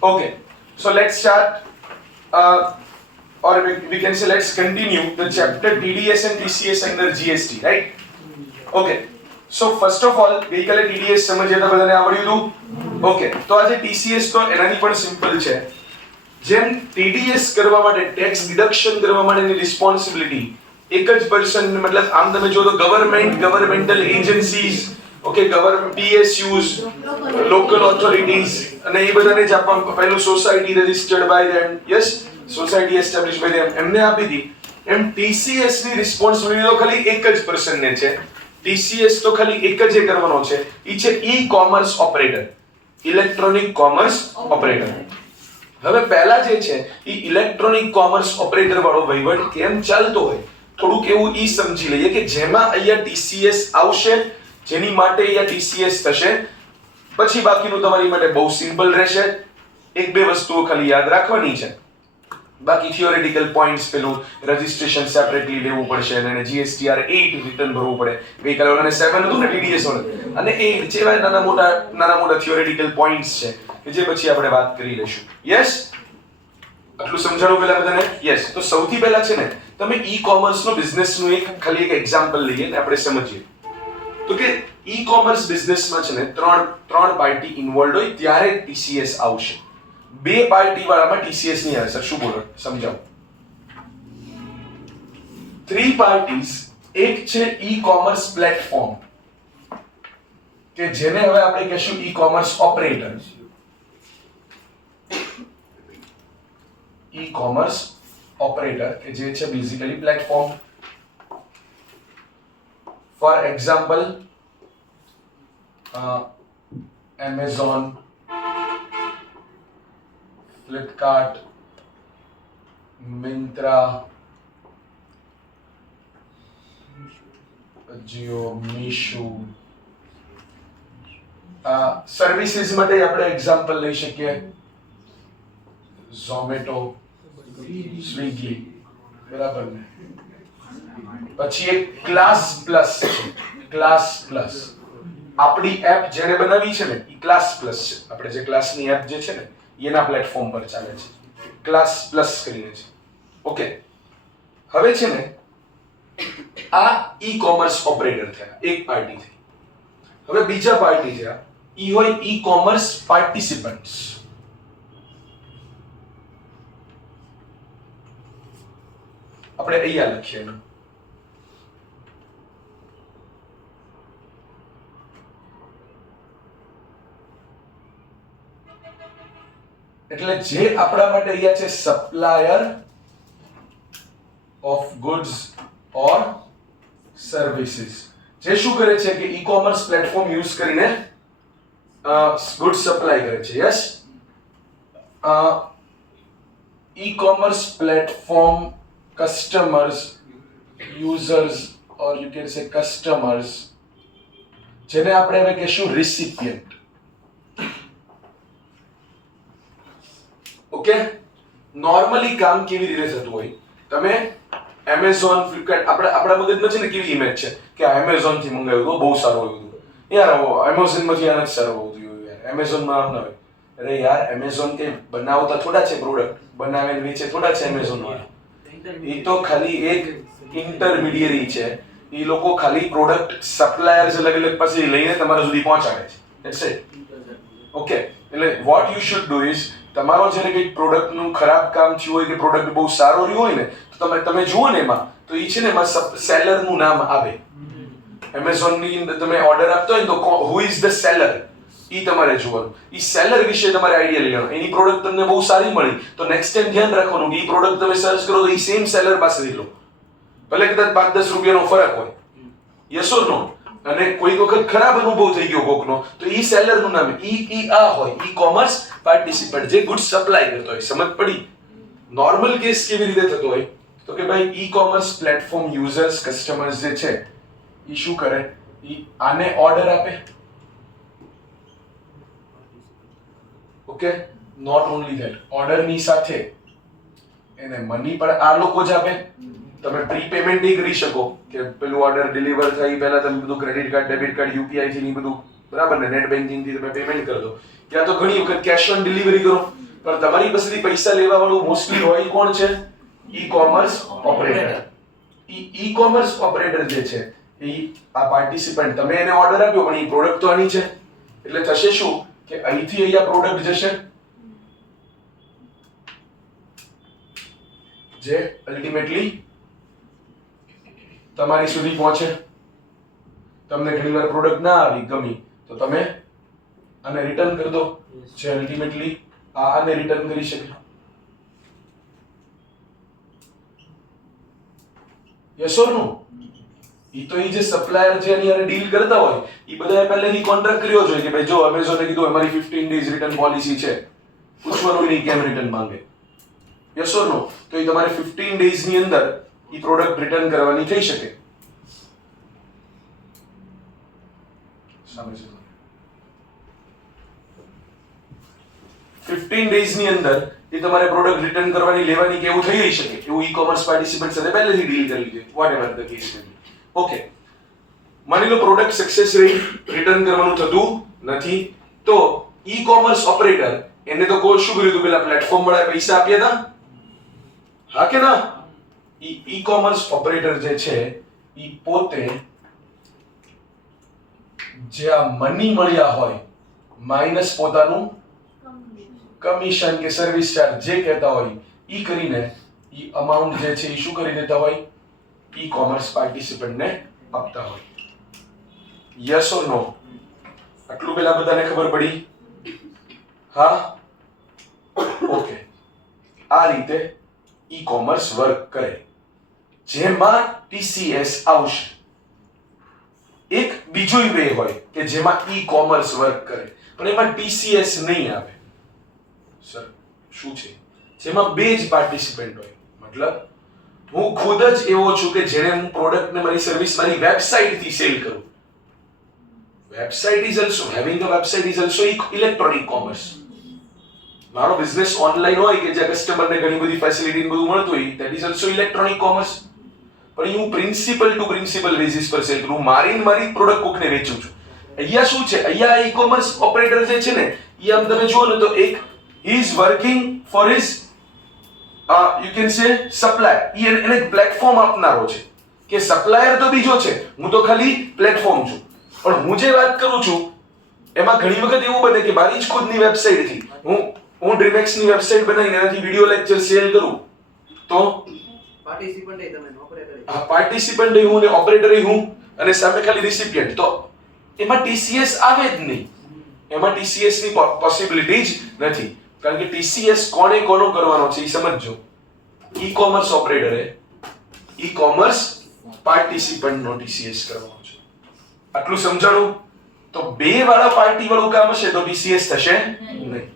Okay, so let's start, or we can say let's continue the chapter TDS and TCS under GST, right? Okay, so first of all, ગઈકાલે TDS સમજ્યા તો બધાને આવડ્યું હતું? Okay, તો આજે TCS તો એનાથી પણ સિમ્પલ છે. જેમ TDS કરવા માટે ટેક્સ ડિડક્શન કરવા માટેની રિસ્પોન્સિબિલિટી એક જ પર્સન, મતલબ આમ તમે જો તો governmental agencies, okay, government PSUs, local authorities અને એ બધાને જ આપવા, પહેલું society registered by them, yes, society established by them, એમને આપી હતી. એમ TCS ની રિસ્પોન્સિબિલિટી તો ખાલી એક જ પર્સન ને છે. TCS તો ખાલી એક જ કરવાનો છે, ઈ છે e-commerce operator, electronic commerce operator. હવે પહેલા જે છે ઈ ઇલેક્ટ્રોનિક કોમર્સ ઓપરેટર વાળો વહીવટ કેમ ચાલતો હોય થોડુંક એવું ઈ સમજી લઈએ કે જેમાં અહીંયા TCS આવશે, જેની માટે અહીંયા TCS થશે. પછી બાકીનું તમારી માટે બહુ સિમ્પલ રહેશે. એક બે વસ્તુઓ ખાલી યાદ રાખવાની છે. બાકી થિયોરેટિકલ પોઈન્ટ્સ, પેલું રજિસ્ટ્રેશન સેપરેટલી લેવું પડશે અને GSTR 8 રિટર્ન ભરવું પડે. ગઈકાલે ઓલાને 7 હતું ને TDS વાળું, અને એ જેવા નાના મોટા થિયોરેટિકલ પોઈન્ટ્સ છે કે જે પછી આપણે વાત કરી લઈશું. યસ, આટલું સમજાણું પેલા બધાને? યસ. તો સૌથી પહેલા છે ને તમે ઈ-કોમર્સ નો બિઝનેસ નું ખાલી એક એક્ઝામ્પલ લઈએ ને આપણે સમજીએ. તો કે ઈ-કોમર્સ બિઝનેસમાં છે ને ત્રણ પાર્ટી ઇન્વોલ્વ હોય ત્યારે TCS આવશે. બે પાર્ટી વાળામાં TCS નહીં આવે. સર શું બોલો, સમજાવો. 3 પાર્ટીઝ. એક છે ઈ-કોમર્સ પ્લેટફોર્મ, કે જેને હવે આપણે કહીશું ઈ-કોમર્સ ઓપરેટર. ઈ-કોમર્સ ઓપરેટર કે જે છે basically platform. For example Amazon, Flipkart, Myntra, Jio, Meesho. Services માટે આપણે એક્ઝામ્પલ લઈ શકીએ Zomato, Swiggy, બરાબર ને? પછી એક ક્લાસ પ્લસ છે. ક્લાસ પ્લસ આપણી એપ જેને બનાવી છે ને ઈ ક્લાસ પ્લસ છે. આપણે જે ક્લાસની એપ જે છે ને એના પ્લેટફોર્મ પર ચાલે છે. ક્લાસ પ્લસ કરીને છે. ઓકે, હવે છે ને આ ઈ-કોમર્સ ઓપરેટર થયા, એક પાર્ટી થઈ. હવે બીજા પાર્ટી થયા, ઈ હોય ઈ-કોમર્સ પાર્ટિસિપન્ટ્સ. આપણે અહીંયા લખીએ ને, એટલે જે આપણા માટે અહીંયા છે supplier of goods or services. જે શું કરે છે કે ઈ-કોમર્સ પ્લેટફોર્મ યુઝ કરીને ગુડ્સ સપ્લાય કરે છે. Yes, e-commerce platform customers, users, or you can say customers, જેને આપણે હવે કહીશું recipient. ઓકે, નોર્મલી કામ કેવી રીતે થતું હોય, તમે Amazon, Flipkart, આપણા મગજમાં છે ને કેવી ઇમેજ છે કે Amazon થી મંગાવ્યું તો બહુ સારું આવ્યું હતું યાર, Amazon માંથી આ નથી સારું આવ્યું યાર, Amazon માં આમ ન હોય. અરે યાર, Amazon કે બનાવતા થોડા છે, પ્રોડક્ટ બનાવે ને વેચે થોડા છે Amazon વાળા. એ તો ખાલી એક ઇન્ટરમીડિયરી છે. એ લોકો ખાલી પ્રોડક્ટ સપ્લાયર્સ અલગ પાસે લઈને તમારા સુધી પહોંચાડે છે. That's it. ઓકે, એટલે what you should do is, તમારો જ્યારે કંઈક પ્રોડક્ટનું ખરાબ કામ થયું હોય કે પ્રોડક્ટ બહુ સારો રહ્યો હોય ને, તો તમે જુઓ ને એમાં, તો એ છે ને એમાં સેલરનું નામ આવે. Amazon ની અંદર તમે ઓર્ડર આપતો હોય ને તો હુ ઇઝ ધ સેલર, ઈ તમારે જોવાનું. ઈ સેલર વિશે તમારે આઈડિયા લેવાનો. એની પ્રોડક્ટ તમને બહુ સારી મળી તો નેક્સ્ટ ટાઈમ ધ્યાન રાખવાનું કે ઈ પ્રોડક્ટ તમે સર્ચ કરો તો ઈ સેમ સેલર પાસેથી લો, ભલે કદાચ 5-10 રૂપિયાનો ફરક હોય. યસ ઓર નો? અને કોઈ વખત ખરાબ અનુભવ થઈ ગયો કોકનો તો ઈ સેલરનું નામ ઈ આ હોય, ઈ-કોમર્સ પાર્ટિસિપન્ટ, જે ગુડ્સ સપ્લાય કરતો હોય. સમજ પડી? નોર્મલ કેસ કેવી રીતે થતો હોય તો કે ભાઈ ઈ-કોમર્સ પ્લેટફોર્મ યુઝર્સ, કસ્ટમર્સ જે છે ઈ શું કરે, ઈ આને ઓર્ડર આપે. ઓકે, નોટ ઓન્લી ધેટ, ઓર્ડરની સાથે એને મની પણ આ લોકો જ આપે. તમે પ્રી પેમેન્ટ ઈ કરી શકો કે પેલું ઓર્ડર ડિલિવર થઈ પહેલા તમે બધું credit card, debit card, UPI થી બધું બરાબર ને નેટ બેન્કિંગ થી તમે પેમેન્ટ કરી દો. ત્યાં તો ઘણી વખત કેશ ઓન ડિલિવરી કરો પણ તમારી પાસેથી પૈસા લેવા વાળું મોસ્ટલી હોય કોણ છે? E commerce operator. E commerce operator જે છે એ આ પાર્ટિસિપન્ટ, તમે એને ઓર્ડર આપ્યો પણ ઈ પ્રોડક્ટ તો આની છે, એટલે થશે શું કે અહીંથી અહીંયા પ્રોડક્ટ જશે જે અલ્ટિમેટલી તમારી સુધી પહોંચે. તમને ઘણીવાર પ્રોડક્ટ ના આવી ગમી તો તમે આને રિટર્ન કરી દો, જે અલ્ટિમેટલી આને રિટર્ન કરી શકે. Yes or no? ઈ તો ઈ જે સપ્લાયર છે એની હારે ડીલ કરતા હોય ઈ બધાએ પહેલેથી કોન્ટ્રાક્ટ કર્યો છે કે ભાઈ જો Amazon એ કીધું અમારી 15 ડેઝ રિટર્ન પોલિસી છે, પૂછવાનું નહીં કેમ રિટર્ન માંગે. યસ ઓર નો? તો ઈ તમારે 15 ડેઝ ની અંદર ઈ પ્રોડક્ટ રિટર્ન કરવાની થઈ શકે. સામે છે 15 ડેઝ ની અંદર એ તમારે પ્રોડક્ટ રિટર્ન કરવાની લેવાની કે એવું થઈ શકે. એવું ઈ-કોમર્સ પાર્ટિસિપન્ટ સાથે પહેલેથી ડીલ કરી છે, whatever the case may be. Okay, માની લો પ્રોડક્ટ સક્સેસ રહી, રિટર્ન કરવાનું થતું નથી, તો ઈ-કોમર્સ ઓપરેટર એને તો કોલ શું કર્યું હતું? પેલા પ્લેટફોર્મ વાળા પૈસા આપ્યા હતા, હા કે ના? ઈ-કોમર્સ ઓપરેટર જે છે ઈ પોતે જે આ મની મળ્યા હોય માઈનસ પોતાનું કમિશન કે સર્વિસ ચાર્જ જે કહેતા હોય ઈ કરીને ઈ અમાઉન્ટ જે છે ઈ શું કરી દેતા હોય? ઈ-કોમર્સ પાર્ટિસિપન્ટ ને આપતા હોય. યસ ઓર નો? આટલું પેલા બધાને ખબર પડી? હા, ઓકે. આ રીતે ઈ-કોમર્સ વર્ક કરે, જેમાં TCS આવશે. એક બીજો વે હોય કે જેમાં ઈ-કોમર્સ વર્ક કરે પણ એમાં TCS નહીં આવે. સર શું છે? જેમાં બે જ પાર્ટિસિપન્ટ હોય. મતલબ હું ખુદ જ એવો છું કે જેને હું પ્રોડક્ટ ને મારી સર્વિસ મારી વેબસાઈટ થી સેલ કરું. Website is also having a website is also electronic commerce. મારો બિઝનેસ ઓનલાઈન હોય કે જ્યાં કસ્ટમરને ઘણી બધી ફેસિલિટી બધું મળતું હોય, that is also electronic commerce. પણ હું પ્રિન્સિપલ ટુ પ્રિન્સિપલ બેસિસ પર સેલ કરું, મારી પ્રોડક્ટ કોકને વેચું છું. અહીંયા શું છે? અહીંયા ઈ-કોમર્સ ઓપરેટર જે છે ને ઈ આમ તમે જુઓ ને તો એક he is working for his you can say supplier. એને એક પ્લેટફોર્મ આપનારો છે કે સપ્લાયર તો બીજો છે, હું તો ખાલી પ્લેટફોર્મ છું. પણ હું જે વાત કરું છું એમાં ઘણી વખત એવું બને કે મારી જ ખુદની વેબસાઈટ થી હું ડ્રીમેક્સ ની વેબસાઈટ બનાવીને એનાથી વિડિયો લેક્ચર સેલ કરું તો પાર્ટિસિપન્ટ એ તમે ઓપરેટર. હા, પાર્ટિસિપન્ટ એ હું ને ઓપરેટર એ હું અને સામે ખાલી રિસિપિયન્ટ. તો એમાં TCS આવે જ નહીં. એમાં TCS ની પોસિબિલિટી જ નથી, કારણ કે TCS કોને કોનો કરવાનો છે એ સમજજો. ઈ-કોમર્સ ઓપરેટરે ઈ-કોમર્સ પાર્ટિસિપન્ટ નો TCS કરવાનો છે. આટલું સમજાણું? તો બે વાળા પાર્ટી વાળું કામ હશે તો TCS થશે નહીં.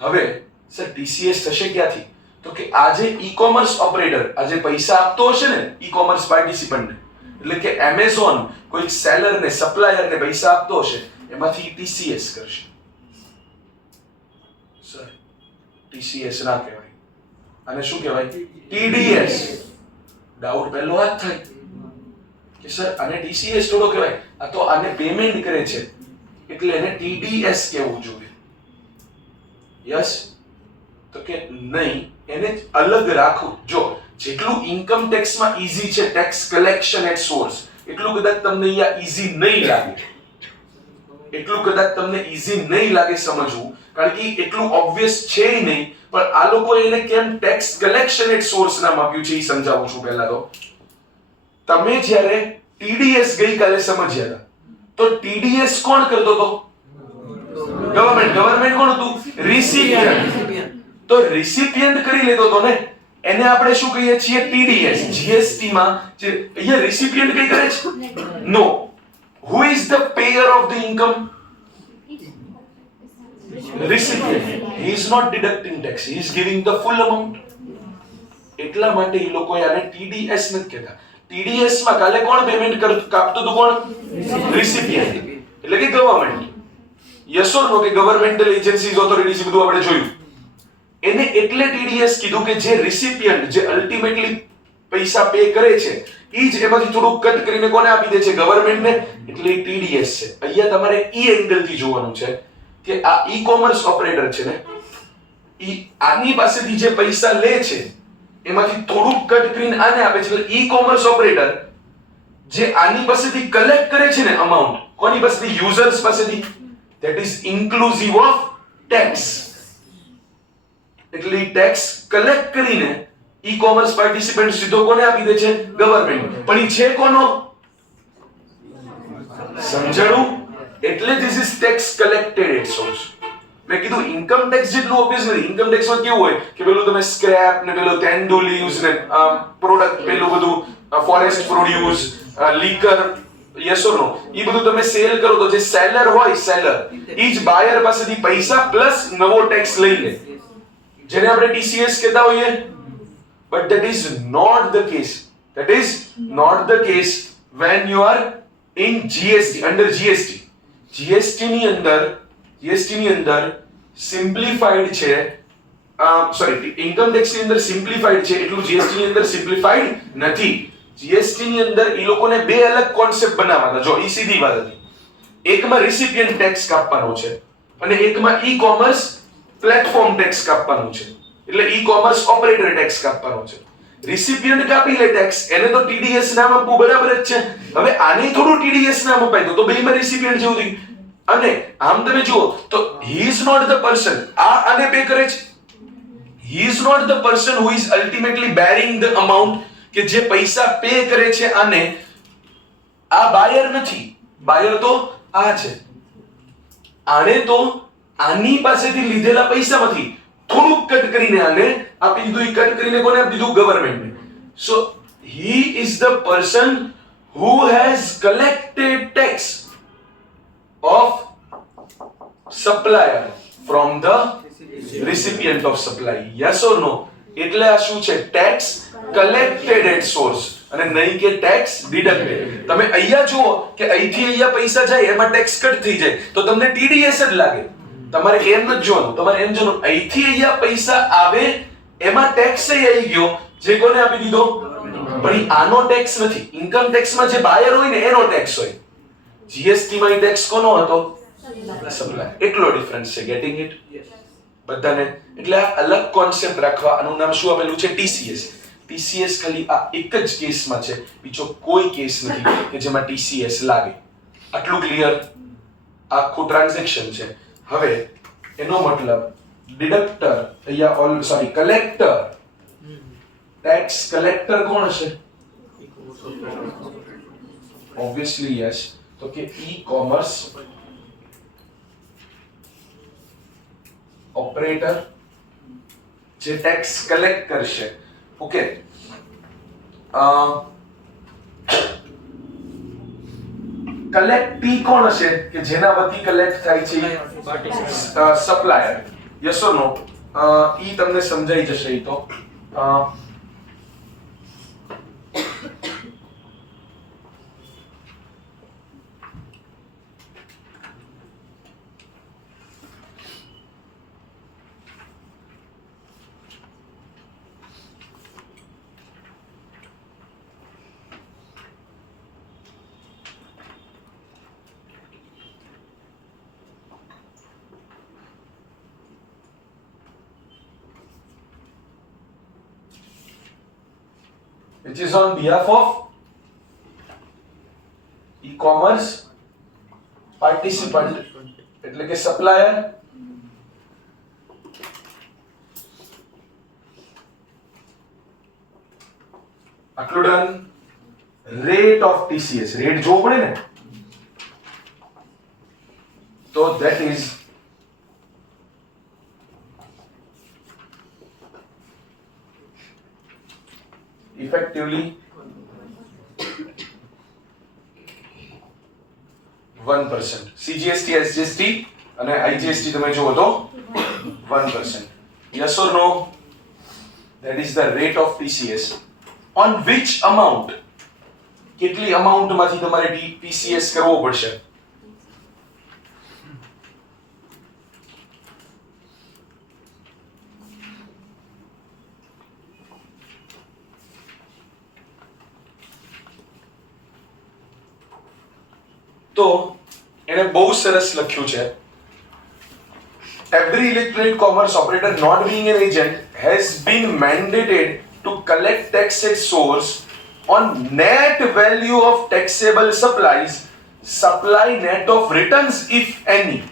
હવે સર TCS થશે ક્યાંથી? તો કે આજે ઈ-કોમર્સ ઓપરેટર આજે પૈસા આપતો હશે ને ઈ-કોમર્સ પાર્ટિસિપન્ટ ને, એટલે કે Amazon કોઈ સેલર ને સપ્લાયર ને પૈસા આપતો હશે એમાંથી TCS કરશે. સર TCS ના કહેવાય, આને શું કહેવાય? TDS. ડાઉટ પહેલો આ થાય કે સર આને TCS થોડો કહેવાય, આ તો આને પેમેન્ટ કરે છે એટલે એને TDS કહેવું જોઈએ. યસ? તો કે નહીં, એને અલગ રાખવું. જો જેટલું ઇન્કમ ટેક્સ માં ઈઝી છે ટેક્સ કલેક્શન એટ સોર્સ, એટલું કદાચ તમને અહીંયા ઈઝી નહીં લાગે. એટલું કદાચ તમને ઈઝી નહીં લાગે સમજવું, કારણ કે એટલું ઓબ્વિયસ છે નહીં. પણ આ લોકો એને કેમ ટેક્સ કલેક્શન એટ સોર્સ નામ આપ્યું છે એ સમજાવું છું. પહેલા તો તમે જ્યારે TDS ગઈકાલે સમજ્યા હતા તો TDS કોણ કરતો હતો? ગવર્નમેન્ટ કોણ હતું? રિસિપિયન્ટ. તો રિસિપિયન્ટ કરી લેતો હતો ને, એને આપણે શું કહીએ છીએ? TDS. GST માં જે અહીંયા રિસિપિયન્ટ કઈ કરે છે? નો. Who is the payer of the income? Recipient. He is not deducting tax. He is giving the full amount. એટલા માટે એ લોકો આને TDS નથી કહેતા. TDS માં કાલે કોણ પેમેન્ટ કાપતું હતું? કોણ? રિસિપિયન્ટ. એટલે કે ગવર્નમેન્ટ. યસ ઓર નો? કે ગવર્નમેન્ટલ એજન્સીઝ ઓથોરિટીઝ બધું આપણે જોયું. એને એટલે TDS કીધું કે જે રિસિપિયન્ટ જે અલ્ટિમેટલી પૈસા પે કરે છે ઈ જ એમાંથી થોડું કટ કરીને કોને આપી દે છે? ગવર્નમેન્ટને. એટલે TDS છે. અહીંયા તમારે ઈ એંગલ થી જોવાનું છે કે આ ઈ-કોમર્સ ઓપરેટર છે ને, ઈ આની પાસેથી જે પૈસા લે છે એમાંથી થોડુંક કટ કરીને આને આપે છે, એટલે ઈ કોમર્સ ઓપરેટર જે આની પાસેથી કલેક્ટ કરે છે ને અમાઉન્ટ, કોની પાસેથી? યુઝર્સ પાસેથી, that is inclusive of tax. એટલે ટેક્સ કલેક્ટ કરીને ઈ કોમર્સ પાર્ટિસિપન્ટ સીધો કોને આપી દે છે? ગવર્નમેન્ટ. પણ ઈ છે કોનો? સમજાણું? એટલે this is tax collected at source. મેં કીધું ઇન્કમ ટેક્સ જેટલું ઓબ્વિયસ નથી. ઇન્કમ ટેક્સ માં કેવું હોય કે પેલું તમે સ્ક્રેપ ને પેલું તેન્ડુ લીવ્સ ને પ્રોડક્ટ પેલું બધું forest produce liquor yes or no ઈ બધું તમે સેલ કરો તો જે સેલર હોય સેલર ઈ જ બાયર પાસેથી પૈસા પ્લસ નવો ટેક્સ લઈ લે, જેને આપણે TCS કહેતા હોઈએ. but that is not the case. That is not the case when you are in GST, under GST. GST ની અંદર સિમ્પ્લિફાઈડ છે, સોરી ઇન્કમ ટેક્સ ની અંદર સિમ્પ્લિફાઈડ છે, એટલું GST ની અંદર સિમ્પ્લિફાઈડ નથી. GST ની અંદર ઈ લોકોને બે અલગ કોન્સેપ્ટ બનાવવા હતા. જો ઈ સીધી વાત હતી. એકમાં રિસિપિયન્ટ ટેક્સ કાપવાનો છે અને એકમાં ઈ કોમર્સ પ્લેટફોર્મ ટેક્સ કાપવાનો છે. એટલે ઈ કોમર્સ ઓપરેટર ટેક્સ કાપવાનો છે. રિસિપિયન્ટ કાપી લે ટેક્સ, એને તો TDS નામ આપવું બરાબર જ છે. હવે આને થોડું TDS નામ અપાય તો બેયમાં રિસિપિયન્ટ જેવું થઈ. અને આમ તમે જુઓ તો he is not the person, આને પે કરે છે. he is not the person who is ultimately bearing the amount, કે જે પૈસા પે કરે છે આને, આ બાયર નથી. બાયર તો આ છે. આને તો આની પાસેથી લીધેલા પૈસામાંથી થોડુંક કટ કરીને આને આપી દીધું. ઈ કટ કરીને કોને આપી દીધું? ગવર્નમેન્ટને. સો he is the person who has collected tax of supplier from the recipient of supply. Yes or no? એટલે આ શું છે? ટેક્સ કલેક્ટેડ એટ સોર્સ અને નહીં કે ટેક્સ ડિડક્ટેડ. તમે અહીંયા જુઓ કે અહીંથી અહીંયા પૈસા જાય એમાં ટેક્સ કટ થઈ જાય તો તમને TDS જ લાગે. તમારે એમ ન જોવાનું, તમારે એમ જોવાનું અહીંથી અહીંયા પૈસા આવે એમાં ટેક્સ આવી ગયો, જે કોને આપી દીધો? પણ આનો ટેક્સ નથી. ઇન્કમ ટેક્સ માં જે બાયર હોય ને એનો ટેક્સ હોય. GST માં ટેક્સ કોનો હતો? સપ્લાયર. એટલો ડિફરન્સ છે. ગેટિંગ ઇટ બધાને? એટલે આ અલગ કોન્સેપ્ટ રાખવા. આનું નામ શું આપેલું છે? TCS. TCS ખાલી આ એક જ કેસમાં છે, બીજો કોઈ કેસ નથી કે જેમાં TCS લાગે. આટલું ક્લિયર? આખું ટ્રાન્ઝેક્શન છે. હવે એનો મતલબ ડિડક્ટર અહીંયા all sorry collector, tax collector કોણ છે? Obviously yes. તો કે ઈ કોમર્સ ઓપરેટર જે ટેક્સ કલેક્ટ કરશે. ઓકે, કલેક્ટી કોણ હશે કે જેના વતી કલેક્ટ થાય છે? સપ્લાયર. Yes or no? ઈ તમને સમજાઈ જશે. ઈ તો which is on behalf of e-commerce participant એટલે કે supplier આટલું done. Rate of TCS, rate જોવો પડે ને, તો that is effectively 1%. CGST, SGST અને IGST તમે જોવો તો 1%. Yes or no? That is the rate of TCS. On which amount? કેટલી amount માંથી તમારે TCS કરવો પડશે? તો એને બહુ સરસ લખ્યું છે. every every electronic commerce operator not being an agent has been mandated to collect tax at source on net value of taxable supplies, supply net of returns if any.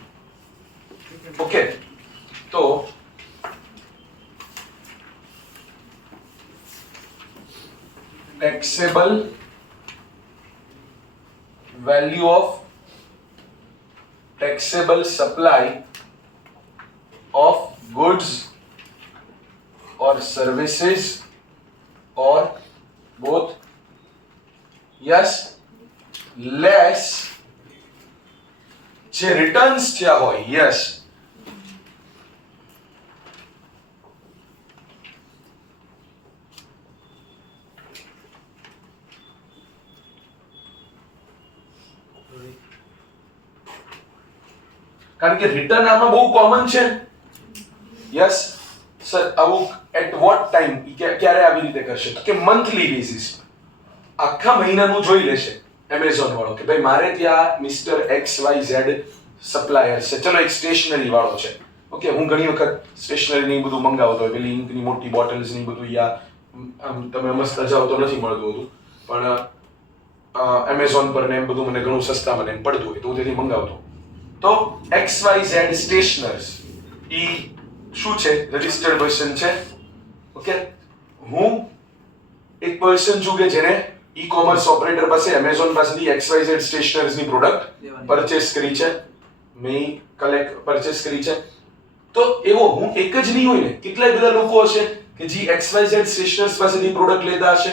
Okay, so taxable value of taxable supply of goods or services or both, yes, less જે returns થયા હોય, yes, કારણ કે return આમાં બહુ common છે. Yes sir, આવું at what time ક્યારે આવી રીતે કરશે તો કે મંથલી બેસિસ આખા મહિનાનું જોઈ લેશે એમેઝોન વાળો કે ભાઈ મારે ત્યાં મિસ્ટર XYZ સપ્લાયર છે, ચલો એક સ્ટેશનરી વાળો છે. ઓકે, હું ઘણી વખત સ્ટેશનરી ને બધું મંગાવતો હોય, પેલી ઇંકની મોટી બોટલ્સ ને બધું યા તમે મસ્ત જાવ તો નથી મળતું હતું, પણ એમેઝોન પર ને એમ બધું મને ઘણું સસ્તા મને એમ પડતું હોય તો હું તેથી મંગાવતો. તો XYZ સ્ટેશનર્સ ઈ શું છે? રજિસ્ટર્ડ પર્સન છે. ઓકે, હું એક પર્સન છું કે જેને ઈ કોમર્સ ઓપરેટર પાસે એમેઝોન પાસેથી XYZ સ્ટેશનર્સ ની પ્રોડક્ટ પરચેસ કરી છે, મેં પરચેસ કરી છે. તો એવો હું એક જ નહીં હોય ને, કેટલાય બધા લોકો હશે કે જે XYZ સ્ટેશનર્સ પાસેથી પ્રોડક્ટ લેતા હશે.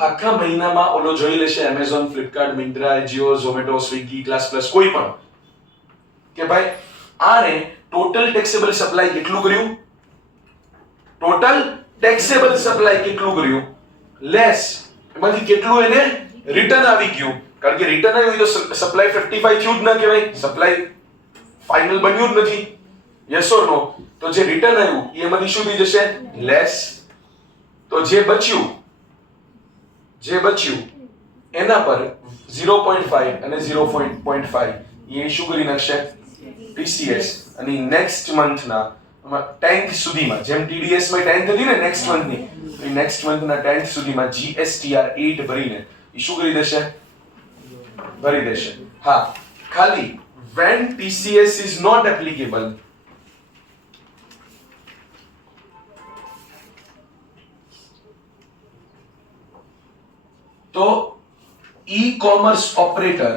આખા મહિનામાં ઓલો જોઈ લેશે Amazon, Flipkart, Myntra, Jio, Zomato, Swiggy, class plus કોઈ પણ કે ભાઈ આને ટોટલ ટેક્સેબલ સપ્લાય કેટલું કર્યું, ટોટલ ટેક્સેબલ સપ્લાય કેટલું કર્યું, લેસ એમાંથી કેટલું એને રિટર્ન આવી ગયું. કારણ કે રિટર્ન આવ્યું તો સપ્લાય 55 થયું જ ના કહેવાય, સપ્લાય ફાઇનલ બન્યું જ નથી. યસ ઓર નો? તો જે રિટર્ન આવ્યું એમાંથી શું થઈ જશે? લેસ. તો જે બચ્યું એના પર 0.5 અને 0.5 એ શું કરી નાખશે? TCS. અને નેક્સ્ટ મંથના 10th સુધીમાં, જેમ TDS માં 10th હતી ને નેક્સ્ટ મંથની, એ નેક્સ્ટ મંથના 10th સુધીમાં GSTR 8 ભરીને એ શું કરી દેશે? ભરી દેશે. હા, ખાલી when TCS is not applicable, તો e-commerce operator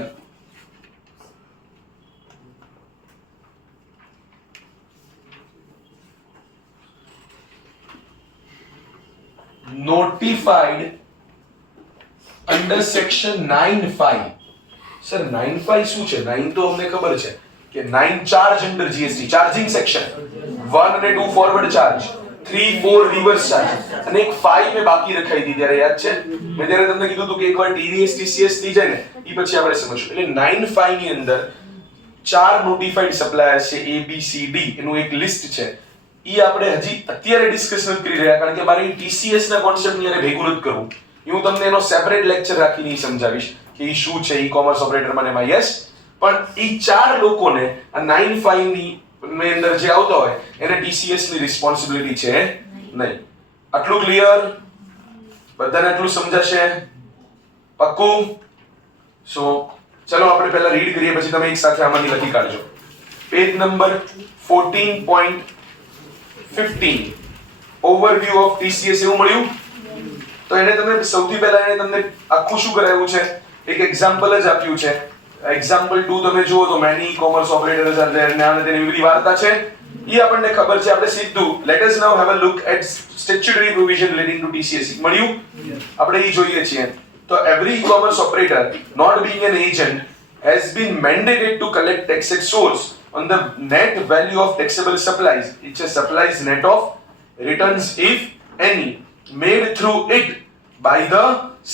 notified under section 9(5). Sir 9(5) શું છે? 9 તો અમને ખબર છે કે 9 charge under GST, charging section 1 અને 2 ફોરવર્ડ ચાર્જ, 3 4 રિવર્સ ચાર્જ અને એક 5 મે બાકી રખાઈ હતી ત્યારે યાદ છે? મેં ત્યારે તમને કીધું હતું કે એકવાર TDS TCS થઈ જાય ને એ પછી આપણે સમજશું. એટલે 9(5) ની અંદર ચાર નોટિફાઈડ સપ્લાયર છે, ABCD એનું એક લિસ્ટ છે. ઈ આપણે હજી અત્યારે ડિસ્કસ નથી કરી રહ્યા કારણ કે મારે TCS ના કોન્સેપ્ટ ની ભેગું નથી કરવું. હું તમને એનો સેપરેટ લેક્ચર રાખીને સમજાવીશ કે ઈ શું છે ઈ કોમર્સ ઓપરેટર માં એમાં. યસ, પણ ઈ ચાર લોકોને આ 9(5) ની અંદર જે આવતા હોય એને TCS ની રિસ્પોન્સિબિલિટી છે નહીં. આટલું ક્લિયર? બધાને આટલું સમજાશે? પાક્કું? સો ચલો આપણે પહેલા રીડ કરીએ પછી તમે એક સાથે આમાંથી લખી કાઢજો. Page number 14.15 overview of TCS એવું મળ્યું. તો એને તમે સૌથી પહેલા એને તમને આખું શું કરાવ્યું છે? એક એક્ઝામ્પલ જ આપ્યું છે. એક્ઝામ્પલ 2 તમે જુઓ તો many commerce operators are there ને આને તેની બધી વાર્તા છે. ઈ આપણને ખબર છે. આપણે સીધું let us now have a look at statutory provision relating to TCS. મળ્યું? આપણે ઈ જોઈએ છીએ. તો every e-commerce operator not being an agent has been mandated to collect tax at source on the net value of taxable supplies. It's a supplies net of returns if any made through it by the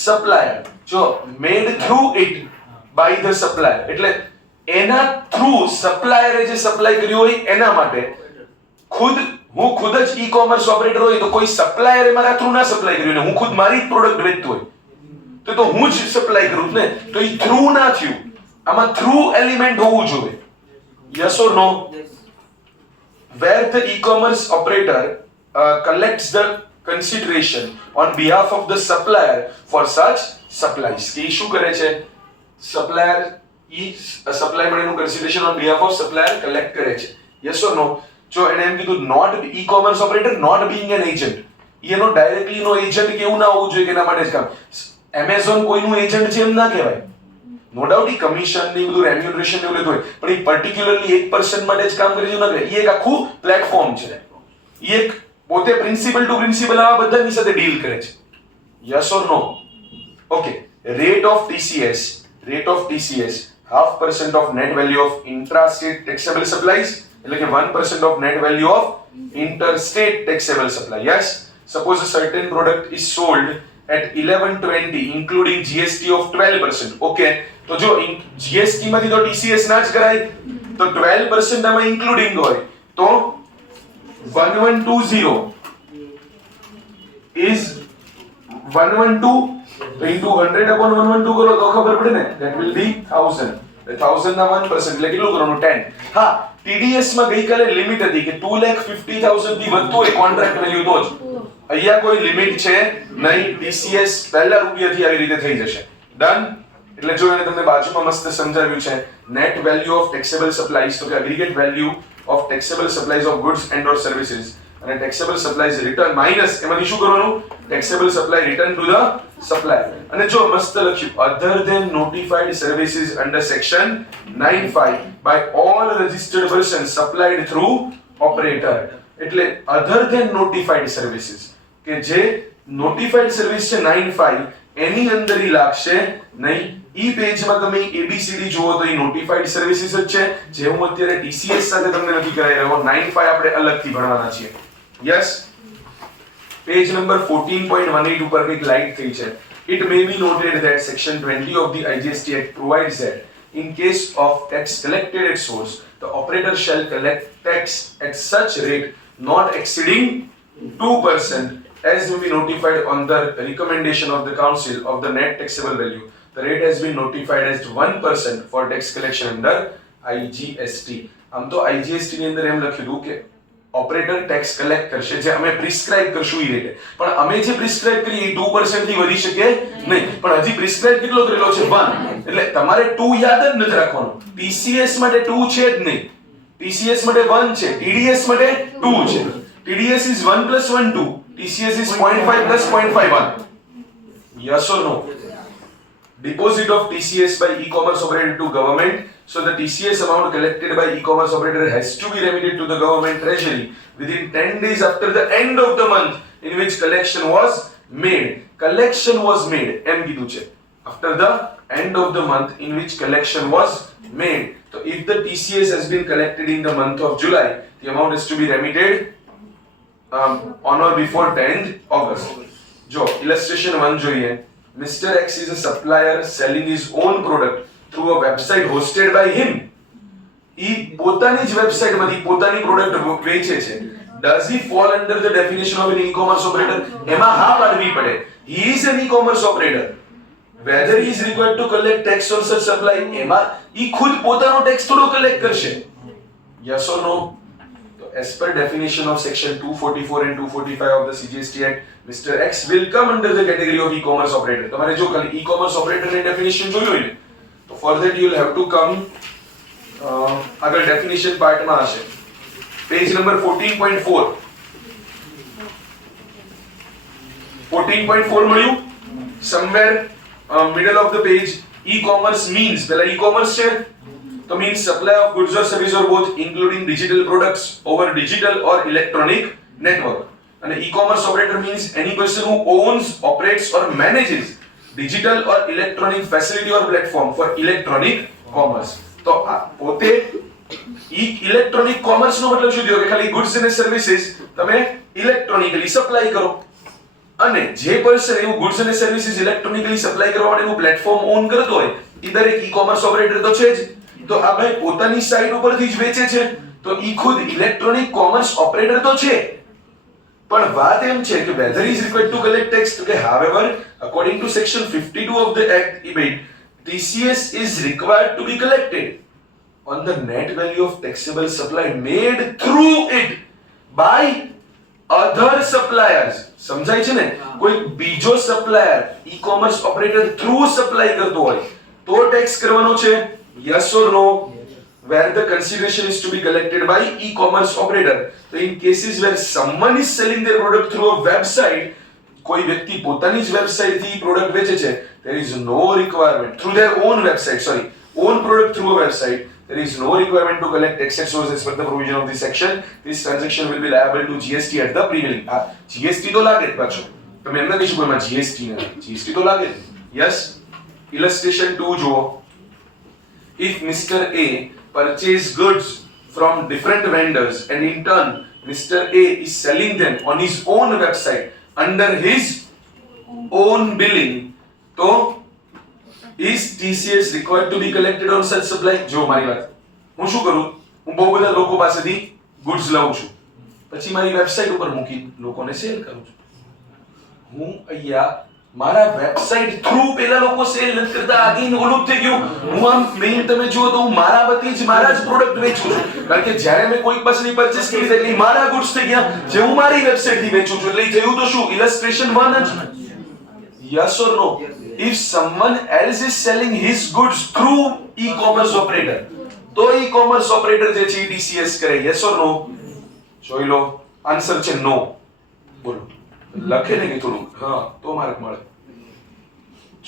supplier. જો made through it by the supplier એટલે એના through સપ્લાયરે જે supply કર્યું હોય એના માટે. હું ખુદ જ ઈ-કોમર્સ ઓપરેટર હોય તો કોઈ સપ્લાયરે મારા થ્રુ ના સપ્લાય કર્યું ને હું ખુદ મારી જ પ્રોડક્ટ વેચતો હોય તો હું જ સપ્લાય કરું ને, તો ઈ થ્રુ ના થયું. આમાં થ્રુ એલિમેન્ટ હોવું જોઈએ. Yes or no? where the e-commerce operator collects the consideration on behalf of the supplier for such supplies. કે શું કરે છે? supplier supply માટેનું consideration on behalf of supplier collect કરે છે. yes or no? જો એને એમ કીધું not e-commerce operator not being an agent, એનો ડાયરેક્ટલી નો એજન્ટ કેવું ના હોવું જોઈએ કે એના માટે જ કામ. Amazon કોઈનું એજન્ટ છે એમ ના કહેવાય. નો ડાઉટ ઈ કમિશન ને બધું રેમ્યુનરેશન ને એવું લેતું હોય, પણ ઈ પર્ટિક્યુલરલી એક પર્સન માટે જ કામ કરે છે ના કરે. ઈ એક આખું પ્લેટફોર્મ છે. ઈ એક પોતે પ્રિન્સિપલ ટુ પ્રિન્સિપલ આવા બધાની સાથે ડીલ કરે છે. Yes or no? Okay. Rate of TCS 0.5% of net value of intrastate taxable supplies, એટલે કે 1% of net value of interstate taxable supply. Yes, suppose a certain product is sold at 1120 including GST of 12%. Okay, તો જો GST માંથી તો TCS ના જ કરાય, તો 12% આમાં ઇન્ક્લુડિંગ હોય તો 1120 is 112 into 100 upon 112 કરો તો ખબર પડે ને, that will be 1000. 1000 ના 1% એટલે કેટલું કરવાનું? 10. હા, TDS માં ગઈકાલે લિમિટ હતી કે 2,50,000 થી વધતું હોય કોન્ટ્રાક્ટ વેલ્યુ તો જ. અહીંયા કોઈ લિમિટ છે નહીં. TCS પહેલા રૂપિયાથી આવી રીતે થઈ જશે. ડન. એટલે જો એને તમને બાજુમાં મસ્ત સમજાવ્યું છે net value of taxable supplies, તો કે aggregate value of taxable supplies of goods and or services, અને ટેક્સેબલ સપ્લાઈઝ રિટર્ન માઈનસ એમાંથી શું કરવાનું? Taxable supply return to the supplier. અને જો મસ્ત લખ્યું other than notified services under section 9(5) by all registered persons supplied through operator. એટલે other than notified services કે જે નોટિફાઈડ સર્વિસ છે 9(5) એની અંદર ઈ લાગશે નહીં. ઈ પેજમાં તમે ABCD જુઓ તો ઈ નોટિફાઈડ સર્વિસીસ જ છે, જે હું અત્યારે TCS સાથે તમને નથી કરાવી રહ્યો. 9(5) આપણે અલગથી ભણવાના છીએ. યસ. પેજ નંબર 14.18 ઉપર એક લાઈટ થઈ છે. It may be noted that section 20 of the IGST Act provides that in case of tax collected at source, the operator shall collect tax at such rate not exceeding 2% as will be notified on the recommendation of the council of the net taxable value. The rate has been notified as 1% for tax collection under IGST. આમ તો IGST ની અંદર એમ લખ્યું કે operator tax collect કરશે જે અમે prescribe કરશું ઈ રેટે, પણ અમે જે પ્રિસ્ક્રાઇબ કરી એ 2% થી વધી શકે નહીં. પણ હજી પ્રિસ્ક્રાઇબ કેટલો કરેલો છે? 1. એટલે તમારે 2 યાદ જ નથી રાખવાનું. TCS માટે 2 છે જ નહીં, TCS માટે 1 છે, TDS માટે 2 છે. TDS is 1 plus 1 2, TCS is 0.5 plus 0.5 1. Yes or no? Deposit of TCS by e-commerce operator to government. So the TCS amount collected by e-commerce operator has to be remitted to the government treasury within 10 days after the end of the month in which collection was made. Collection was made. એમ કીધું છે. After the end of the month in which collection was made. So if the TCS has been collected in the month of July, the amount is to be remitted on or before 10th August. જો illustration 1 જોઈએ. Mr. X is a supplier selling his own product through a website hosted by him. ઈ પોતાની જ વેબસાઈટમાંથી પોતાની product વેચે છે. Does he fall under the definition of an e-commerce operator? એમાં હા પાડવી પડે. He is an e-commerce operator. Whether he is required to collect tax on such supply, એમાં ઈ ખુદ પોતાનો ટેક્સ થોડો કલેક્ટ કરશે. Yes or no? As per definition of section 244 and 245 of the CGST Act, Mr. X will come under the category of e-commerce operator. તમારે જો ખાલી e-commerce operator ની definition જોઈ હોય ને, તો for that you will have to come આગળ definition part માં હશે. Page number 14.4. 14.4 મળ્યું? Somewhere middle of the page, e-commerce means, પહેલા e-commerce છે તો means supply of goods or service or both including digital products over digital or electronic network. And e-commerce operator means any person who owns, operates or manages digital or electronic facility or platform for electronic commerce. તો પોતે electronic commerce નો મતલબ શું થયો કે ખાલી goods and services તમે electronically supply કરો. અને જે પર્સન એવું goods and services electronically supply કરવા માટેનું પ્લેટફોર્મ ઓન કરતો હોય એ દરેક e-commerce operator તો છે જ. તો આ ભાઈ પોતાની સાઇટ ઉપરથી જ વેચે છે તો ઈ ખુદ ઇલેક્ટ્રોનિક કોમર્સ ઓપરેટર તો છે. પણ વાત એમ છે કે whether he is required to collect tax, તો કે however according to section 52 of the act, TCS is required to be collected. on the net value of taxable supply made through it by other suppliers. સમજાય છે ને? કોઈ બીજો supplier e-commerce operator through supply કરતો હોય તો tax કરવાનો છે? Yes or no? Where the consideration is to be collected by e-commerce operator. So in cases where someone is selling their product through a website, કોઈ વ્યક્તિ પોતાની જ website થી પ્રોડક્ટ વેચે છે, there is no requirement through their own website, own product through a website, there is no requirement to collect excess sources per the provision of this section. This transaction will be liable to GST at the prevailing. GST તો લાગે જ પાછો. તમે એમ ના કહી શકો એમાં GST નથી. GST તો લાગે જ. Yes. Illustration 2 જુઓ. If Mr. A purchase goods from different vendors and in turn Mr. A is selling them on his own website under his own billing, so is TCS required to be collected on such supply? જો મારી વાત, હું શું કરું? હું બહુ બધા લોકો પાસેથી goods લઉં છું, પછી મારી વેબસાઇટ ઉપર મૂકી લોકોને સેલ કરું છું. હું અહીંયા મારા વેબસાઇટ થ્રુ પેલા લોકો સેલ નથી કરતા, આગળ ઓલું થઈ ગયું. હું આમ મેઇન તમે જુઓ તો હું મારા વતી જ મારા જ પ્રોડક્ટ વેચું છું, કારણ કે જ્યારે મેં કોઈ પાસેથી પરચેસ કરી એટલે મારા ગુડ્સ થઈ ગયા જે હું મારી વેબસાઇટ થી વેચું છું. એટલે થયું તો શું? ઇલસ્ટ્રેશન 1 જ. Yes or no? If someone else is selling his goods through e-commerce operator, તો e-commerce operator જે છે TCS કરે. યસ ઓર નો? જોઈ લો, આન્સર છે નો. બોલો, લખે ને કે થોડું હા તો માર્ક મળે.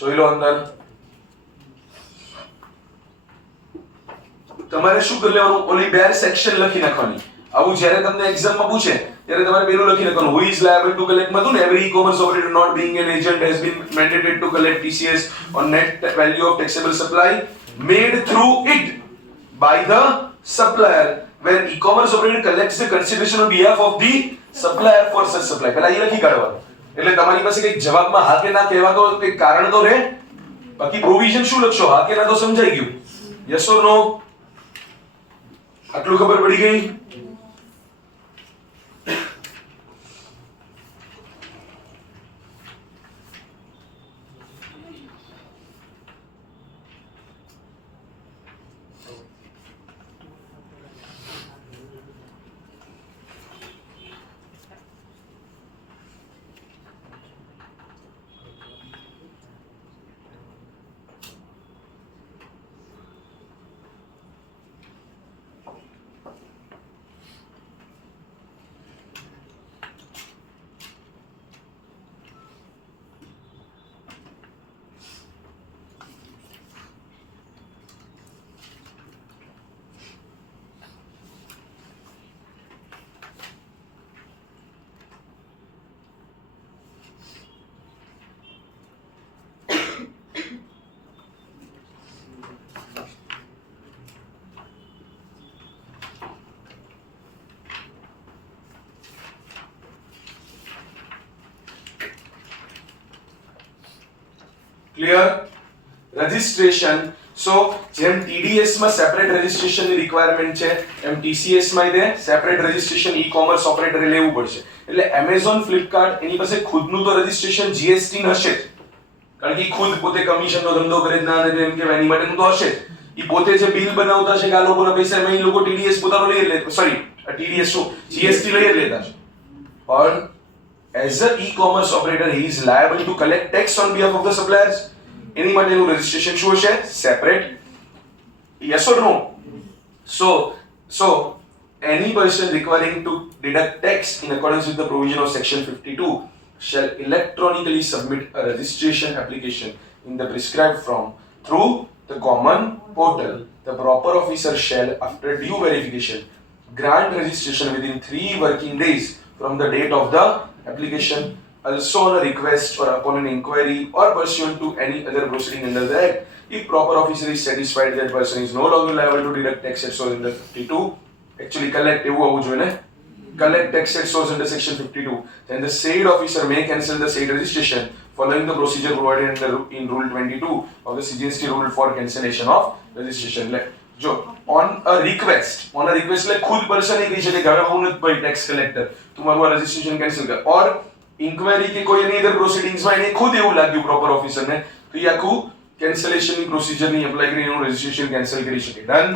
જોઈ લો અંદર. તમારે શું કરી લેવાનું? ઓલી બેર સેક્શન લખી નાખવાની. આવું જ્યારે તમને એક્ઝામમાં પૂછે ત્યારે તમારે પેલું લખી નાખવાનું, who is liable to collect માં હતું ને, every e-commerce operator not being an agent has been mandated to collect TCS on net value of taxable supply made through it by the supplier, where e-commerce operator collects the consideration on behalf of the supplier for such supply. પહેલા એ લખી કાઢવાનું. એટલે તમારી પાસે કંઈક જવાબમાં હા કે ના કહેવા તો કંઈક કારણ તો રહે. બાકી પ્રોવિઝન શું લખશો? હા કે ના તો સમજાઈ ગયું. યસ ઓર નો? આટલું ખબર પડી ગઈ? ક્લિયર? રજિસ્ટ્રેશન. સો જેમ TDS માં સેપરેટ રજિસ્ટ્રેશન ની રિક્વાયરમેન્ટ છે, એમ TCS માં તે સેપરેટ રજિસ્ટ્રેશન ઈ-કોમર્સ ઓપરેટરે લેવું પડશે. એટલે Amazon, Flipkart એની પાસે ખુદનું તો રજિસ્ટ્રેશન GST હશે જ, કારણ કે ખુદ પોતે કમિશનનો ધંધો કરે જ ના ને એમ કે એની માટેનું તો હશે જ. ઈ પોતે જે બિલ બનાવતા છે કે આ લોકોના પૈસા એમાં ઈ લોકો TDS પોતાનો લઈ લે, TDS શું GST લઈ લેતા છે. પણ as a e-commerce operator he is liable to collect tax on behalf of the suppliers. એની માટેનું રજિસ્ટ્રેશન શું હશે? Separate. Yes or no? So any person requiring to deduct tax in accordance with the provision of section 52 shall electronically submit a registration application in the prescribed form through the common portal. The proper officer shall, after due verification, grant registration within 3 working days from the date of the application, also on a request or upon an inquiry or pursuant to any other proceeding under the Act. If proper officer is satisfied that person is no longer liable to deduct tax at source under 52, actually collect એવું આવવું જોઈએ ને, collect tax at source under section 52, then the said officer may cancel the said registration following the procedure provided in rule 22 of the CGST rule for cancellation of registration. જો on a request એટલે ખુદ person એ કહી શકે કે હવે હું નથી ભાઈ ટેક્સ કલેક્ટર, તું મારું આ રજિસ્ટ્રેશન કેન્સલ કર. ઓર ઇન્ક્વાયરી કે કોઈ એની અધર પ્રોસિડિંગ્સમાં એને ખુદ એવું લાગ્યું પ્રોપર ઓફિસરને તો એ આખું કેન્સલેશનની પ્રોસિજરની એપ્લાય કરીને એનું રજિસ્ટ્રેશન કેન્સલ કરી શકે. Done?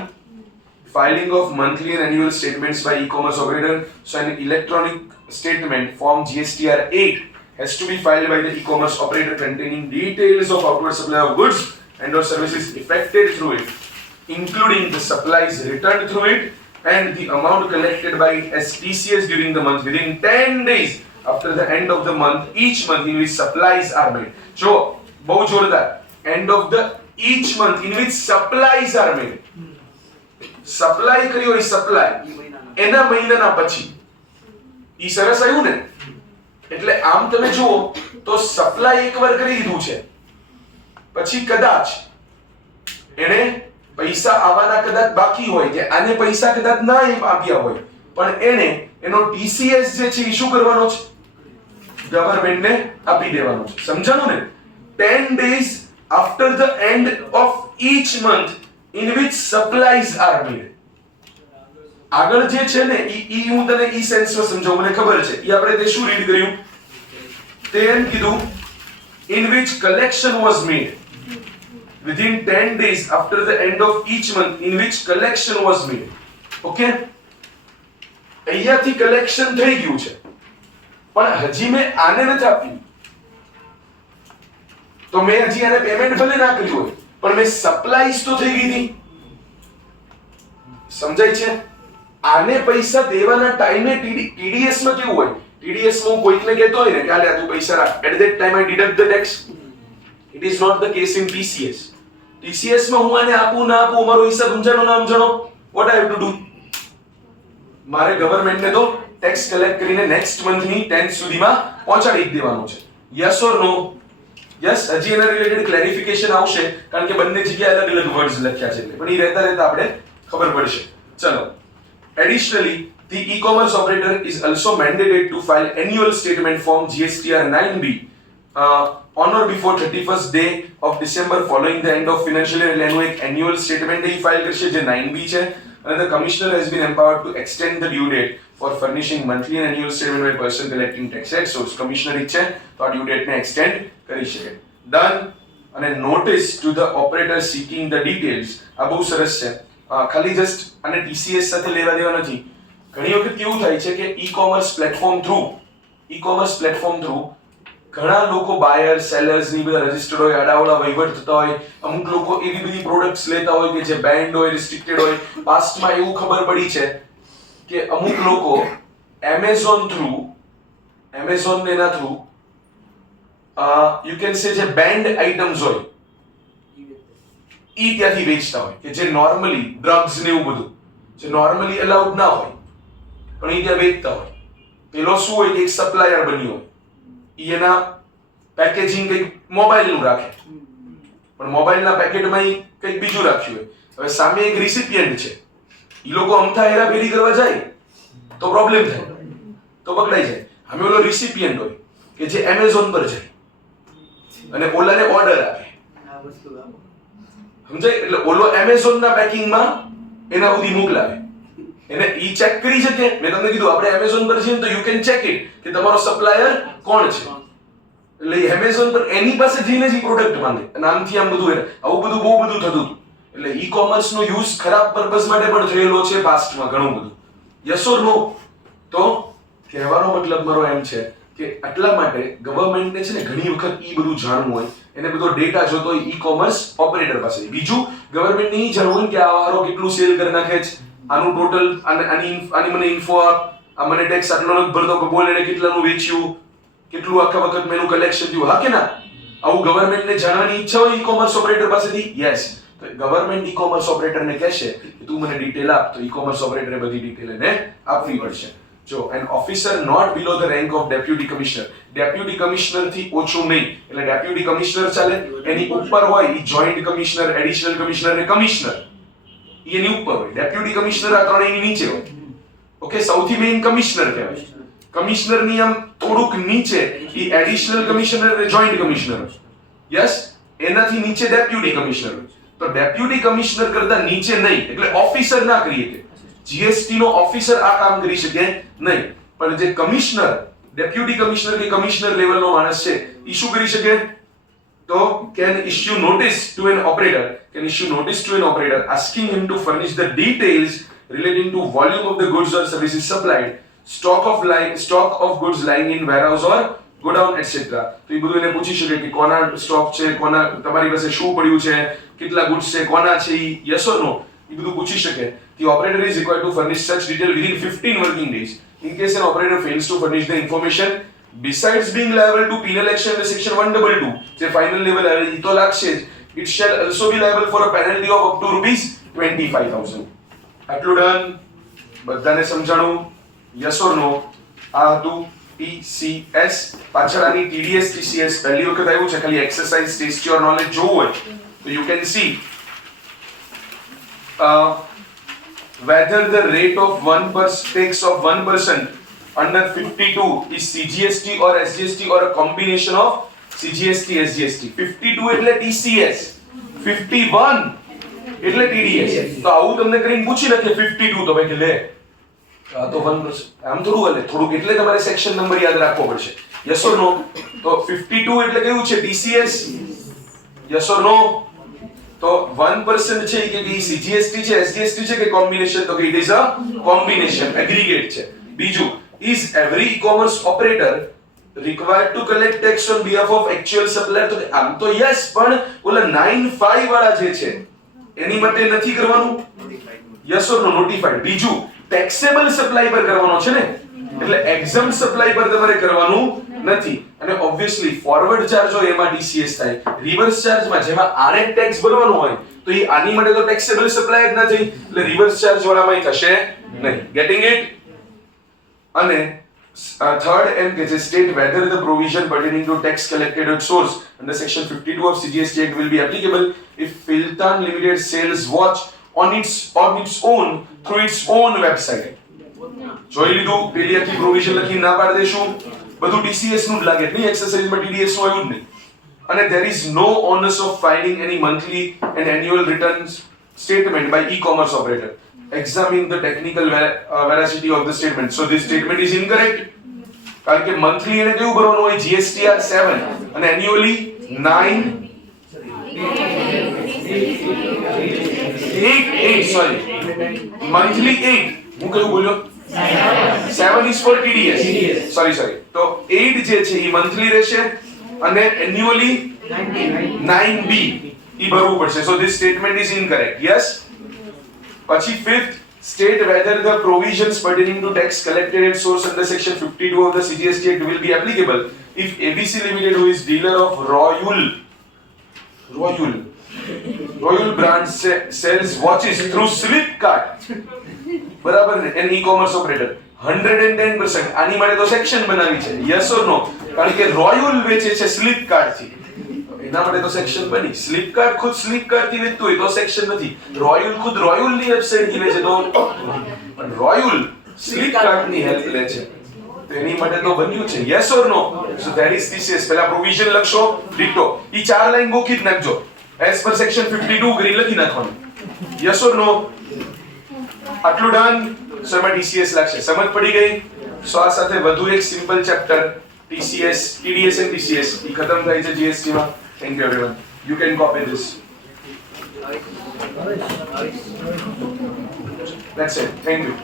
filing of monthly and annual statements by e-commerce operator. So an electronic statement form GSTR 8 has to be filed by the e-commerce operator containing details of outward supply of goods and or services effected through it, including the supplies returned through it and the amount collected by it as TCS during the month within 10 days after the end of the month, each month in which supplies are made. So, બહુ જોરદાર. End of the each month in which supplies are made. Supply કરી હોય supply એના મહિનાના પછી. ઈ સરસ આવ્યું ને? એટલે આમ તમે જુઓ તો સપ્લાય એકવાર કરી દીધું છે. પછી કદાચ એને પૈસા આવવાના કદાચ બાકી હોય કે આને પૈસા કદાચ ના આપ્યા હોય પણ એને એનો TCS જે છે ઈ શું કરવાનો છે? ગવર્નમેન્ટને આપી દેવાનો છે. સમજાણું ને? 10 days after the end of each month in which supplies are made. આગળ જે છે ને ઈ હું તને ઈ સેન્સમાં સમજાવું, મને ખબર છે. ઈ આપણે તે શું રીડ કર્યું? તે એમ કીધું in which collection was made within 10 days after the end of each month in which collection was made. Okay? અહીંયાથી collection થઈ ગયું છે પણ હજી મેં આને નથી આપ્યું તો મેં હજી આને પેમેન્ટ ભલે ના કર્યું હોય પણ મેં સપ્લાઈઝ તો થઈ ગઈ હતી. સમજાય છે? આને પૈસા દેવાના ટાઈમે TDS માં કેવું હોય? TDS માં કોઈકને કહેતો હોય ને કે આલે તું પૈસા રાખ, at that time I deduct the tax. It is not the case in TCS. TCS માં હું આને આપું ના આપું મારો હિસાબ સમજાણો ના સમજાણો, what I have to do? મારે ગવર્નમેન્ટને તો ટેક્સ કલેક્ટ કરીને નેક્સ્ટ મંથની 10th સુધીમાં પહોંચાડી દેવાનું છે. Yes or no? યસ. હજી એના રિલેટેડ ક્લેરિફિકેશન આવશે કારણ કે બંને જગ્યાએ અલગ અલગ વર્ડ્સ લખ્યા છે એટલે પણ ઈ રહેતા રહેતા આપણે ખબર પડશે. ચલો. Additionally, the e-commerce operator is also mandated to file annual statement form GSTR 9B on or before 31st day of December following the end of financial year. એટલે એનું એક annual statement એ ફાઇલ કરશે જે 9B છે and the commissioner has been empowered to extend the due date for furnishing monthly and annual statement by person collecting tax at source. Commissioner ઈચ્છે તો આ due date ને extend કરી શકે. Done. અને notice to the operator seeking the details. આ બહુ સરસ છે. ખાલી જસ્ટ અને TCS સાથે લેવા દેવા નથી. ઘણી વખત કેવું થાય છે કે ઈ-કોમર્સ પ્લેટફોર્મ થ્રુ ઘણા લોકો બાયર સેલર્સ ની બધા રજિસ્ટર્ડ હોય, આડાવડા વહીવટ થતા હોય, અમુક લોકો એવી બધી પ્રોડક્ટ્સ લેતા હોય કે જે બેન્ડ હોય, રિસ્ટ્રિક્ટેડ હોય. પાસ્ટમાં એવું ખબર પડી છે કે અમુક લોકો એમેઝોન એના થ્રુ યુ કેન સે જે બેન્ડ આઇટમ્સ હોય ઈ ત્યાંથી વેચતા હોય કે જે નોર્મલી ડ્રગ્સ ને એવું બધું જે નોર્મલી અલાઉડ ના હોય પણ ઈ ત્યાં વેચતા હોય. પેલો શું હોય કે એક સપ્લાયર બન્યો હોય, ઈ એના પેકેજિંગ કંઈક મોબાઈલનું રાખે પણ મોબાઈલના પેકેટમાં ઈ કંઈક બીજું રાખ્યું હોય. હવે સામે એક રિસિપિયન્ટ છે, ઈ લોકો અમથા હેરાફેરી કરવા જાય તો પ્રોબ્લેમ થાય, તો પકડાઈ જાય. અમે ઓલો રિસિપિયન્ટ હોય કે જે એમેઝોન પર જાય અને ઓલાને ઓર્ડર આપે, સમજાય? એટલે ઓલો એમેઝોન ના પેકિંગ માં એના સુધી મોકલાવે, એને ઈ ચેક કરી શકે. મેં તમને કીધું આપણે એમેઝોન પર છીએ તો યુ કેન ચેક ઇટ કે તમારો સપ્લાયર કોણ છે. એટલે એમેઝોન પર એની પાસે જઈને જ પ્રોડક્ટ માંગે અને આમથી આમ બધું આવું બધું બહુ બધું થતું હતું. એટલે ઈ કોમર્સ નો યુઝ ખરાબ પર્પસ માટે પણ થયેલો છે પાસ્ટમાં ઘણું બધું. યસ ઓર નો? તો કહેવાનો મતલબ મારો એમ છે કે આટલા માટે ગવર્નમેન્ટને છે ને ઘણી વખત ઈ બધું જાણવું હોય, એને બધો ડેટા જોતો હોય ઈ-કોમર્સ ઓપરેટર પાસે. બીજું ગવર્નમેન્ટને ઈ જાણવું હોય કે આ વારો કેટલું સેલ કરી નાખે છે, આનું ટોટલ આની મને ઇન્ફો આપ, આ મને ટેક્સ આટલો નથી ભરતો કે બોલ એને કેટલાનું વેચ્યું, કેટલું આખા વખત મેનું કલેક્શન થયું, હા કે ના? આવું ગવર્નમેન્ટને જાણવાની ઈચ્છા હોય ઈ-કોમર્સ ઓપરેટર પાસેથી. યસ. તો ગવર્નમેન્ટ ઈ-કોમર્સ ઓપરેટરને કહેશે કે તું મને ડિટેલ આપ, તો ઈ-કોમર્સ ઓપરેટરે બધી ડિટેલ એને આપવી પડશે. જો an officer not below the rank of deputy commissioner, deputy commissioner થી ઓછું નહીં, એટલે deputy commissioner ચાલે, એની ઉપર હોય ઈ joint commissioner, additional commissioner ને commissioner, ઈ એની ઉપર હોય. deputy commissioner આ ત્રણેયની નીચે હોય. ઓકે, સૌથી મેઇન કમિશનર કહેવાય. કમિશનર ની આમ થોડુંક નીચે ઈ એડિશનલ કમિશનર અને જોઈન્ટ કમિશનર હોય. યસ. એનાથી નીચે ડેપ્યુટી કમિશનર હોય. તો ડેપ્યુટી કમિશનર કરતા નીચે નહીં, એટલે ઓફિસર ના કરી શકે. જીએસટી નો ઓફિસર આ કામ કરી શકે નહીં, પણ જે કમિશનર, ડેપ્યુટી કમિશનર કે કમિશનર લેવલનો માણસ છે ઈ શું કરી શકે? તો તો can issue notice to an operator asking him to furnish the details relating to volume of the goods or services supplied, stock of goods lying in warehouse or godown etc. તો એ બધું એને પૂછી શકે કે કોના સ્ટોક છે, કોના તમારી પાસે શું પડ્યું છે, કેટલા ગુડ્સ છે, કોના છે, yes or no, એ બધું પૂછી શકે. The operator is required to furnish such detail within 15 working days. In case an operator fails to furnish the information, besides being liable to penal action under section 122, જે final level આવે ઈ તો લાગશે જ, it shall also be liable for a penalty of up to rupees 25,000. આટલું done? બધાને સમજાણું? yes or no? આ હતું TCS. પાછળ આની TDS TCS પહેલી વખત આવ્યું છે, ખાલી એક્સરસાઇઝ ટેસ્ટ યોર નોલેજ જોવું હોય તો you can see whether the rate of tax of 1% under 52 is CGST or SGST or a combination of CGST SGST. 52 એટલે TCS, 51 એટલે TDS. તો આવું તમને કરીને પૂછી નાખે 52 તો ભાઈ કે લે આ તો 1%, આમ થોડું હાલે, થોડુંક એટલે તમારે સેક્શન નંબર યાદ રાખવો પડશે. yes or no? તો 52 એટલે કેવું છે? TCS. yes or no? તો 1% છે કે CGST છે, SGST છે કે કોમ્બિનેશન? તો કે it is a combination, aggregate છે. બીજું, is every e-commerce operator required to collect tax on behalf of actual supplier? તો આમ તો yes, પણ ઓલા 95 વાળા જે છે એની માટે નથી કરવાનું. yes or no? notified. બીજું, taxable supply પર કરવાનો છે ને, એટલે exempt supply પર તમારે કરવાનું નથી. અને obviously forward charge હોય એમાં TCS થાય, reverse charge માં જેમાં આને ટેક્સ ભરવાનો હોય તો એ આની માટે તો taxable supply જ નથી, એટલે reverse charge વાળામાં થશે નહીં. getting it? અને third એમ કે છે state whether the provision pertaining to tax collected at source under section 52 of CGST Act will be applicable if Filtan Limited sells watch on its own through its own website. જોઈ લીધું? પેલી આખી provision લખી ના પાડી દેશું, બધું TCS નું જ લાગે, નહીં એક્સરસાઇઝમાં TDS નું આવ્યું જ નહીં. અને there is no onus of filing any monthly and annual returns statement by e-commerce operator. Examine the technical veracity of the statement. So this statement is incorrect. કારણ કે monthly એને કેવું ભરવાનું હોય? GSTR 7 અને annually 9 8 sorry, monthly 8. હું કયું બોલ્યો? 7 is for TDS. sorry તો 8 જે છે એ monthly રહેશે અને annually 9B ઈ ભરવું પડશે. so this statement is incorrect. yes. પછી fifth, state whether the provisions pertaining to tax collected at source under section 52 of the CGST Act will be applicable if ABC Limited, who is dealer of Royal brand sells watches through Flipkart. બરાબર ને? an e-commerce operator 110%. આની માટે તો section બનાવી છે. yes or no? કારણ કે royal વેચે છે Flipkart થી, એના માટે તો સેક્શન બની. Flipkart ખુદ Flipkart થી વેચતું હોય તો સેક્શન નથી. રોયલ ખુદ રોયલ ની વેબસાઈટ થી વેચે તો, પણ રોયલ Flipkart ની હેલ્પ લે છે તો એની માટે તો બન્યું છે. yes or no? so that is TCS. પહેલા પ્રોવિઝન લખશો, ડિટો ઈ 4 લાઈન ગોખી જ નાખજો, as per section 52 કરી લખી નાખવાનું. yes or no? આટલું ડન? સો એમાં TCS લાગશે. સમજ પડી ગઈ? સો આ સાથે વધુ એક simple chapter TCS, TDS and TCS ઈ ખતમ થાય છે GST માં. Thank you everyone. You can copy this. That's it. Thank you.